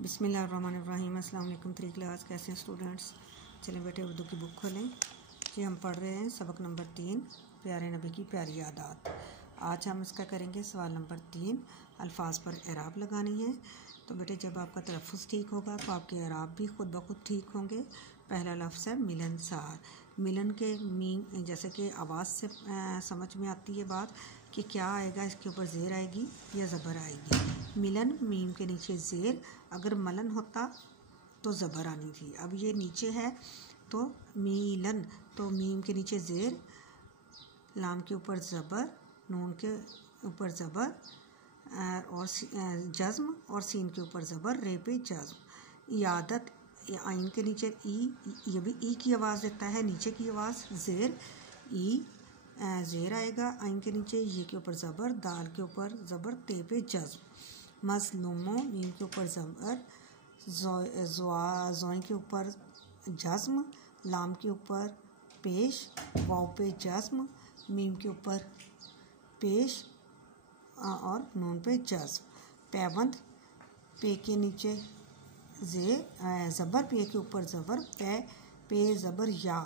बिस्मिल्लाहिर्रहमानिर्रहीम। अस्सलाम वालेकुम। 3 क्लास कैसे हैं स्टूडेंट्स? चलें बेटे उर्दू की बुक खोलें जी। हम पढ़ रहे हैं सबक नंबर 3 प्यारे नबी की प्यारी आदत। आज हम इसका करेंगे सवाल नंबर 3, अल्फाज पर एराब लगानी है। तो बेटे जब आपका तलफ़्फ़ुज़ ठीक होगा तो आपके एराब भी खुद ब खुद ठीक होंगे। पहला लफ्ज़ है मिलनसार। मिलन के मीम जैसे कि आवाज़ से समझ में आती है बात कि क्या आएगा, इसके ऊपर ज़ेर आएगी या ज़बर आएगी। मिलन मीम के नीचे ज़ेर, अगर मलन होता तो ज़बर आनी थी। अब ये नीचे है तो मीलन, तो मीम के नीचे ज़ेर, लाम के ऊपर ज़बर, नून के ऊपर ज़बर और जज़्म और सीन के ऊपर ज़बर, रे पे जज़्म। इयादत, आइन के नीचे ई, ये भी ई की आवाज़ देता है, नीचे की आवाज़ ज़ेर, ई ज़ेर आएगा आइन के नीचे, ये के ऊपर ज़बर, दाल के ऊपर ज़बर, ते पे जज़्म। मज़लूमो, मीम के ऊपर ज़बर, ज़ोइन के ऊपर जज़्म, लाम के ऊपर पेश, वाव पे जज़्म, मीम के ऊपर पेश और नून पे जज़्म। पैबंद, पे के नीचे ज़बर, पे के ऊपर ज़बर, पे ज़बर या,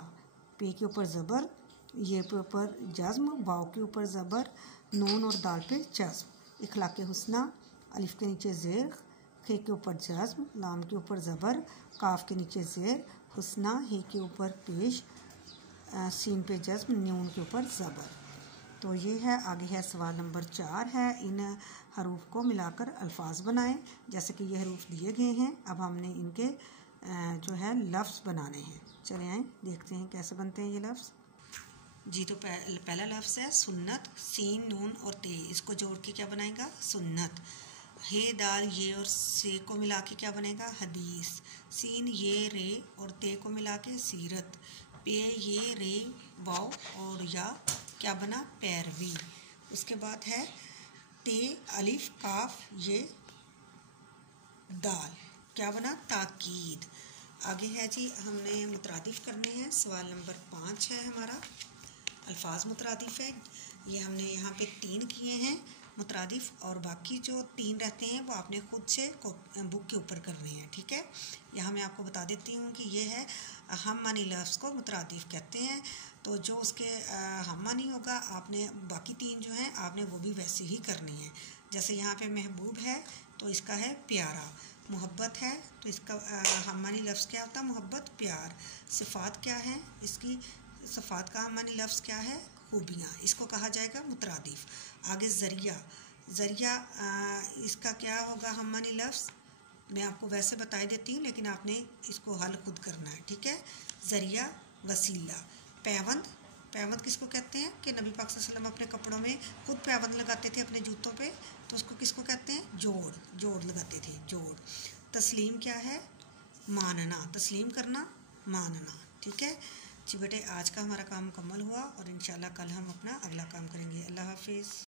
पे के ऊपर ज़बर, ये पे ऊपर जज़्म, वाव के ऊपर ज़बर, नून और दाल पे जज़्म। इखलाक़ हुस्ना, अलिफ के नीचे ज़ेर, खे के ऊपर जज़्म, लाम के ऊपर ज़बर, काफ के नीचे ज़ेर, हुस्ना, हे के ऊपर पेश, सीन पे जज़्म, नून के ऊपर ज़बर। तो ये है। आगे है सवाल नंबर 4 है, इन हरूफ को मिलाकर अल्फाज बनाएं। जैसे कि ये हरूफ दिए गए हैं, अब हमने इनके जो है लफ्ज़ बनाने हैं। चले आएँ देखते हैं कैसे बनते हैं ये लफ्ज़ जी। तो पहला लफ्ज़ है सुन्नत। सीन, नून और ते, इसको जोड़ के क्या बनाएगा? सुन्नत। हे, दाल, ये और से को मिला के क्या बनेगा? हदीस। सीन, ये, रे और ते को मिला के सीरत। पे, ये, रे, वाव और या क्या बना? पैरवी। उसके बाद है ते, अलिफ, काफ, ये, दाल, क्या बना? ताकीद। आगे है जी, हमने मुतरादिफ करने हैं। सवाल नंबर 5 है हमारा, अल्फाज मुतरादिफ है। ये हमने यहाँ पे 3 किए हैं मुतरादिफ, और बाकी जो 3 रहते हैं वो आपने खुद से बुक के ऊपर करने हैं, ठीक है। यहाँ मैं आपको बता देती हूँ कि ये है हम मानी लफ्ज़ को मुतरादिफ कहते हैं। तो जो उसके हम मानी होगा, आपने बाकी 3 जो हैं आपने वो भी वैसे ही करनी है। जैसे यहाँ पे महबूब है तो इसका है प्यारा, मोहब्बत है तो इसका हम मानी लफ्ज़ क्या होता है? मोहब्बत, प्यार। सिफ़ात क्या है इसकी? सिफ़ात का हमारी लफ्ज़ क्या है? खूबियाँ। इसको कहा जाएगा मुतरादिफ। आगे ज़रिया, ज़रिया इसका क्या होगा हमारी लफ्ज़? मैं आपको वैसे बता देती हूँ लेकिन आपने इसको हल खुद करना है, ठीक है। ज़रिया, वसीला। पैबंद, पैबंद किसको कहते हैं? कि नबी पाक सल्लल्लाहु अलैहि वसल्लम अपने कपड़ों में खुद पैबंद लगाते थे अपने जूतों पे, तो उसको किसको कहते हैं? जोड़, जोड़ लगाते थे, जोड़। तस्लीम क्या है? मानना, तस्लीम करना, मानना, ठीक है जी। बेटे आज का हमारा काम मुकम्मल हुआ और इंशाल्लाह कल हम अपना अगला काम करेंगे। अल्लाह हाफिज़।